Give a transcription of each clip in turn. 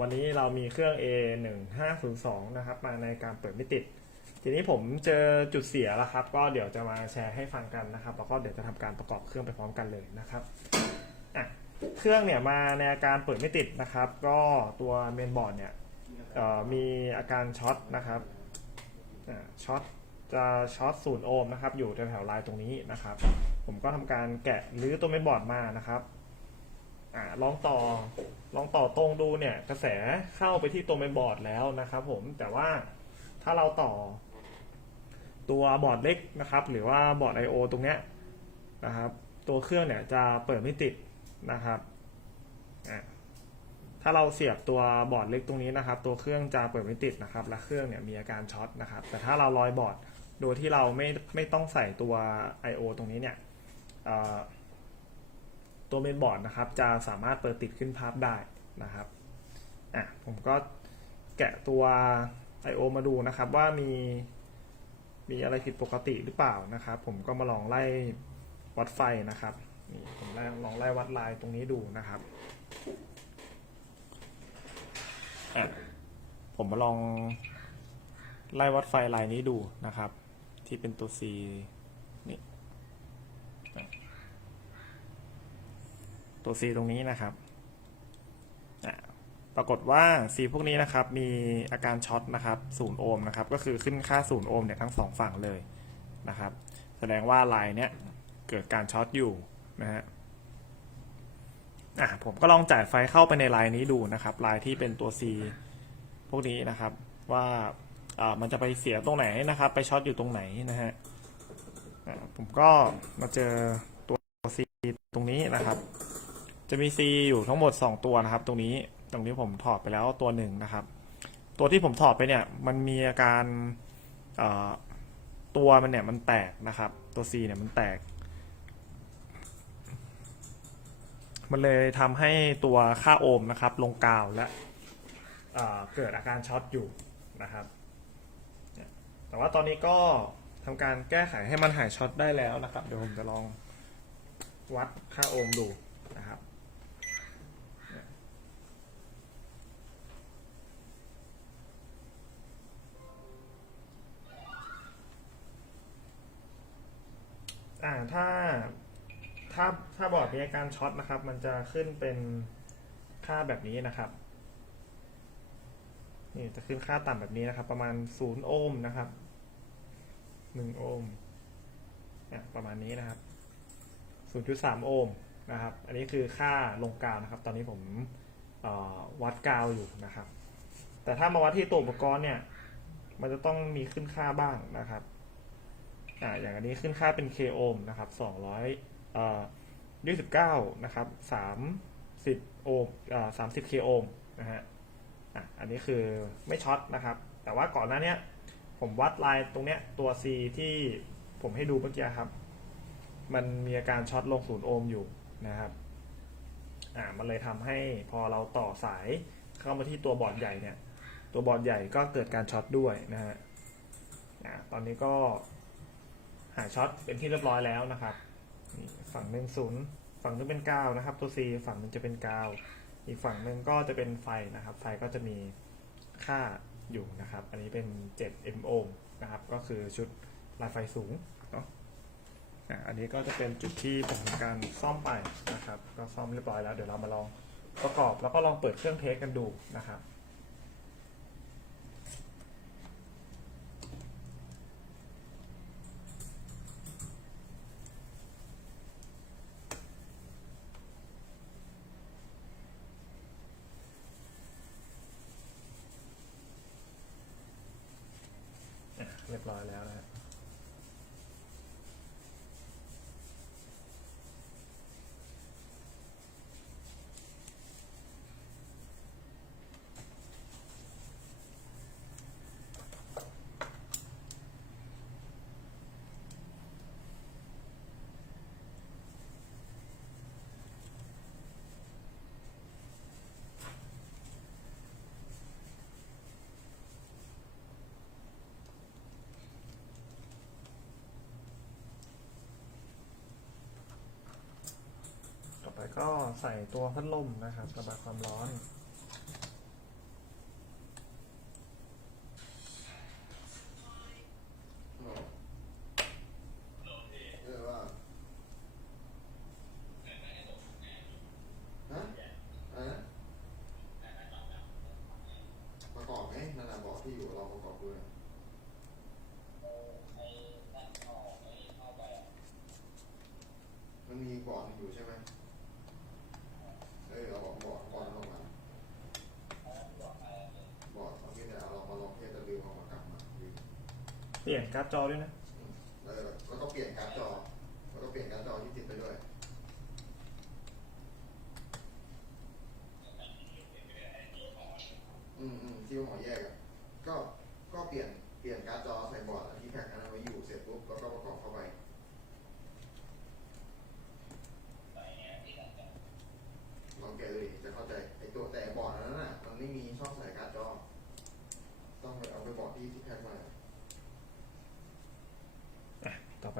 วันนี้เรามีเครื่อง A 1 5 0 2นะครับ มาในการเปิดไม่ติด ทีนี้ผมเจอจุดเสียแล้วครับ ก็เดี๋ยวจะมาแชร์ให้ฟังกันนะครับ แล้วก็เดี๋ยวจะทำการประกอบเครื่องไปพร้อมกันเลยนะครับอะเครื่องเนี่ยมาในอาการเปิดไม่ติดนะครับ ก็ตัวเมนบอร์ดเนี่ยมีอาการช็อตนะครับช็อตจะช็อตศูนย์โอห์มนะครับ อยู่แถวๆลายตรงนี้นะครับ ผมก็ทำการแกะหรือตัวเมนบอร์ดมานะครับ อ่าลองต่อลองต่อตรงดูเนี่ยกระแสเข้าไปที่ตัวเมนบอร์ดแล้วนะครับผมแต่ว่าถ้าเราต่อ ตัวบอร์ดเล็กนะครับ หรือว่าบอร์ด I/O ตรงเนี้ยนะครับ ตัวเครื่องเนี่ยจะเปิดไม่ติดนะครับถ้าเราเสียบตัวบอร์ดเล็กตรงนี้นะครับ ตัวเครื่องจะเปิดไม่ติดนะครับ และเครื่องเนี่ยมีอาการช็อตนะครับ แต่ถ้าเราลอยบอร์ดโดยที่เราไม่ไม่ต้องใส่ตัว I/O ตรงนี้เนี่ยอ ตัวเมนบอร์ดนะครับ จะสามารถเปิดติดขึ้นภาพได้นะครับอะผมก็แกะตัว I/O มาดูนะครับว่ามีมีอะไรผิดปกติหรือเปล่านะครับ ผมก็มาลองไล่วัดไฟนะครับนี่ผมไล่ลองไล่วัดลายตรงนี้ดูนะครับอะผมมาลองไล่วัดไฟลายนี้ดูนะครับ ที่เป็นตัว C ตัว C ตรงนี้นะครับปรากฏว่า C พวกนี้นะครับมีอาการช็อตนะครับศูนย์โอห์มนะครับก็คือขึ้นค่าศูนย์โอห์มเนี่ยทั้งสองฝั่งเลยนะครับแสดงว่าลายเนี้ยเกิดการช็อตอยู่นะฮะอะผมก็ลองจ่ายไฟเข้าไปในลายนี้ดูนะครับลายที่เป็นตัว C พวกนี้นะครับว่าอ่ามันจะไปเสียตรงไหนนะครับ ไปช็อตอยู่ตรงไหนนะฮะอะผมก็มาเจอตัว C ตรงนี้นะครับ จะมี C อยู่ทั้งหมด 2 ตัวนะครับ ตรงนี้ตรงนี้ผมถอดไปแล้วตัวหนึ่งนะครับ ตัวที่ผมถอดไปเนี่ยมันมีอาการตัวมันเนี่ยมันแตกนะครับ ตัว C เนี่ยมันแตก มันเลยทำให้ตัวค่าโอห์มนะครับ ลงกาวและเเกิดอาการช็อตอยู่นะครับ แต่ว่าตอนนี้ก็ทำการแก้ไขให้มันหายช็อตได้แล้วนะครับ เดี๋ยวผมจะลองวัดค่าโอห์มดู ถ้าถ้าถ้าบอร์ดมีอาการช็อตนะครับ มันจะขึ้นเป็นค่าแบบนี้นะครับนี่จะขึ้นค่าต่ำแบบนี้นะครับ ประมาณศูนย์โอห์มนะครับหนึ่งโอห์มเนี่ยประมาณนี้นะครับศูนย์จุดสามโอห์มนะครับ อันนี้คือค่าลงกาวนะครับ ตอนนี้ผมวัดกาวอยู่นะครับ แต่ถ้ามาวัดที่ตัวอุปกรณ์เนี่ย มันจะต้องมีขึ้นค่าบ้างนะครับ อ่าอย่างอันนี้ขึ้นค่าเป็น k โอห์มนะครับ200เอ่อ29นะครับ30โอห์มอ่อ30 k โอห์มนะฮะอะอันนี้คือไม่ช็อตนะครับ แต่ว่าก่อนหน้านี้ผมวัดลายตรงเนี้ยตัว C ที่ผมให้ดูเมื่อกี้ครับ มันมีอาการช็อตลงศูนย์โอห์มอยู่นะครับอ่ามันเลยทำให้พอเราต่อสายเข้ามาที่ตัวบอร์ดใหญ่เนี่ย ตัวบอร์ดใหญ่ก็เกิดการช็อตด้วยนะฮะอ่าตอนนี้ก็ หายช็อตเป็นที่เรียบร้อยแล้วนะครับฝั่งหนึ่งศูนย์ฝั่งนึงเป็นกาวนะครับ ตัว C ฝั่งนึงจะเป็นกาว อีกฝั่งหนึ่งก็จะเป็นไฟนะครับ ไฟก็จะมีค่าอยู่นะครับ อันนี้เป็น 7 m ohm นะครับ ก็คือชุดลายไฟสูงเนาะอันนี้ก็จะเป็นจุดที่ผมทำการซ่อมไปนะครับ ก็ซ่อมเรียบร้อยแล้ว เดี๋ยวเรามาลองประกอบแล้วก็ลองเปิดเครื่องเทสกันดูนะครับ รียบร้อยแล้วนะ แต่ก็ใส่ตัวพัดลมนะครับระบายความร้อน มันมีบอร์ดอยู่ใช่ไหมเออเอาบอร์ดบอร์ดบอร์ดลงมาบอร์ดเอาที่เนี่ยเอาลองมาลองเทสจะลืมเอามากลับมาดู เปลี่ยนการ์ดจอด้วยนะ เออแล้วก็เปลี่ยนการ์ดจอ แล้วก็เปลี่ยนการ์ดจอที่ติดไปด้วย อืมอืมที่ว่าหมอแยกอะ ก็ ก็เปลี่ยน เปลี่ยนการ์ดจอใส่บอร์ดอันที่แพ็กอันนั้นไว้อยู่เสร็จปุ๊บแล้วก็ประกอบเข้าไป ลองแกะดูดิจะเข้าใจไอตัวแต่บอร์ดอันนั้นน่ะ มันไม่มีช่องใส่การ์ดจอ ต้องไปเอาไปบอร์ดที่ที่แพ็กมา อะ ต่อไป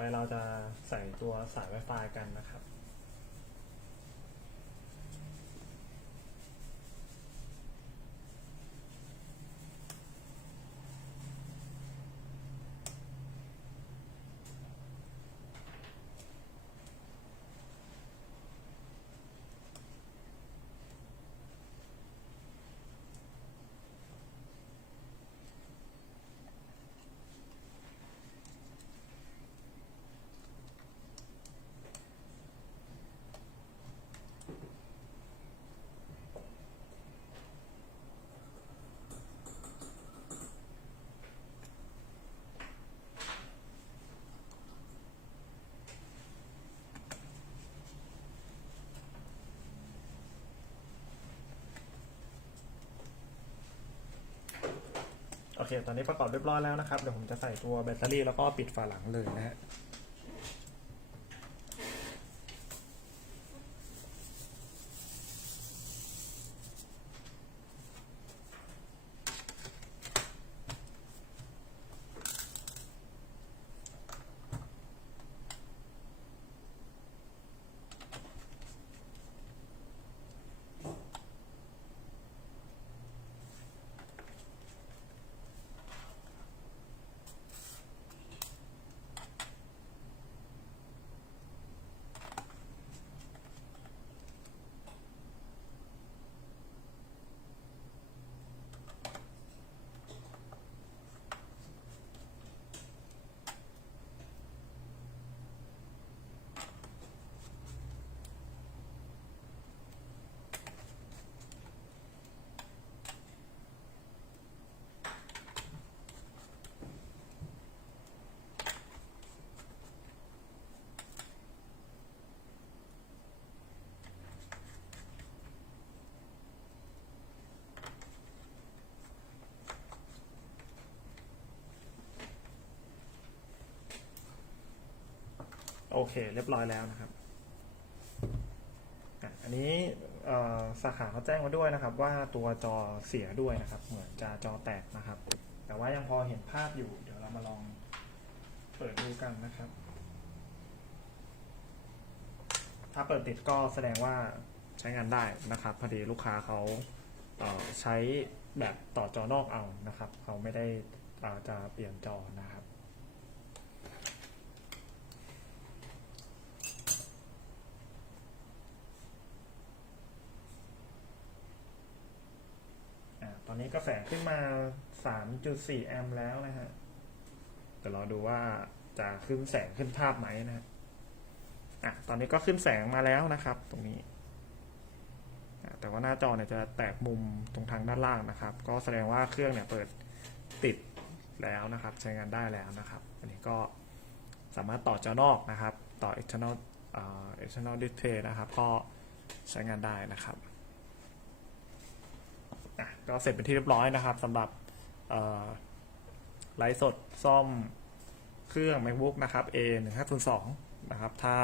ไปเราจะใส่ตัวสาย Wi-Fi กันนะครับ เค ตอนนี้ประกอบเรียบร้อยแล้วนะครับ เดี๋ยวผมจะใส่ตัวแบตเตอรี่แล้วก็ปิดฝาหลังเลยนะฮะ โอเค เรียบร้อยแล้วนะครับอันนี้สาขาเขาแจ้งมาด้วยนะครับ ว่าตัวจอเสียด้วยนะครับ เหมือนจะจอแตกนะครับ แต่ว่ายังพอเห็นภาพอยู่ เดี๋ยวเรามาลองเปิดดูกันนะครับ ถ้าเปิดติดก็แสดงว่าใช้งานได้นะครับ พอดีลูกค้าเขาเใช้แบบต่อจอนอกเอานะครับ เขาไม่ได้จะเปลี่ยนจอนะครับ ตอนนี้กระแสขึ้นมา 3.4 แอมป์แล้วนะฮะเดี๋ยวรอดูว่าจะขึ้นแสงขึ้นภาพไหมนะฮะอะ ตอนนี้ก็ขึ้นแสงมาแล้วนะครับ ตรงนี้อะแต่ว่าหน้าจอเนี่ยจะแตกมุมตรงทางด้านล่างนะครับ ก็แสดงว่าเครื่องเนี่ยเปิดติดแล้วนะครับ ใช้งานได้แล้วนะครับ อันนี้ก็สามารถต่อจอนอกนะครับ ต่อ external อ่อ external display นะครับ ก็ใช้งานได้นะครับ ก็เสร็จเป็นที่เรียบร้อยนะครับสำหรับไลฟ์สดซ่อมเครื่อง MacBook นะครับ A 1 5 0 2นะครับ ถ้า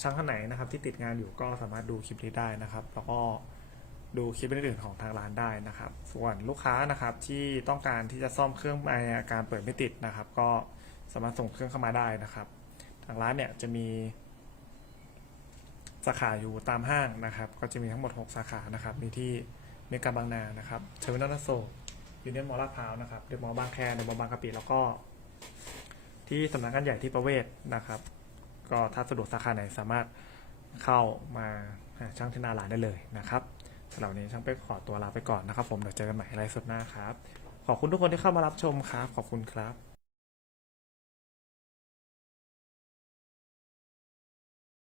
ช่างท่านไหนนะครับที่ติดงานอยู่ก็สามารถดูคลิปนี้ได้นะครับ แล้วก็ดูคลิปอื่นๆของทางร้านได้นะครับ ส่วนลูกค้านะครับที่ต้องการที่จะซ่อมเครื่องในอาการเปิดไม่ติดนะครับ ก็สามารถส่งเครื่องเข้ามาได้นะครับ ทางร้านเนี่ยจะมีสาขาอยู่ตามห้างนะครับ ก็จะมีทั้งหมด 6 สาขานะครับ มีที่ เมกาบางนานะครับเทอร์มินอลโซยูเนียนมอลลาดพร้าวนะครับเดมอบางแคเดมอบางกะปิแล้วก็ ที่สำนักงานใหญ่ที่ประเวศนะครับ ก็ถ้าสะดวกสาขาไหนสามารถเข้ามาช่างที่นาร้านได้เลยนะครับสำหรับวันนี้ช่างเป๊กขอตัวลาไปก่อนนะครับ ผมเดี๋ยวเจอกันใหม่ไลฟ์สดหน้าครับ ขอบคุณทุกคนที่เข้ามารับชมครับ ขอบคุณครับ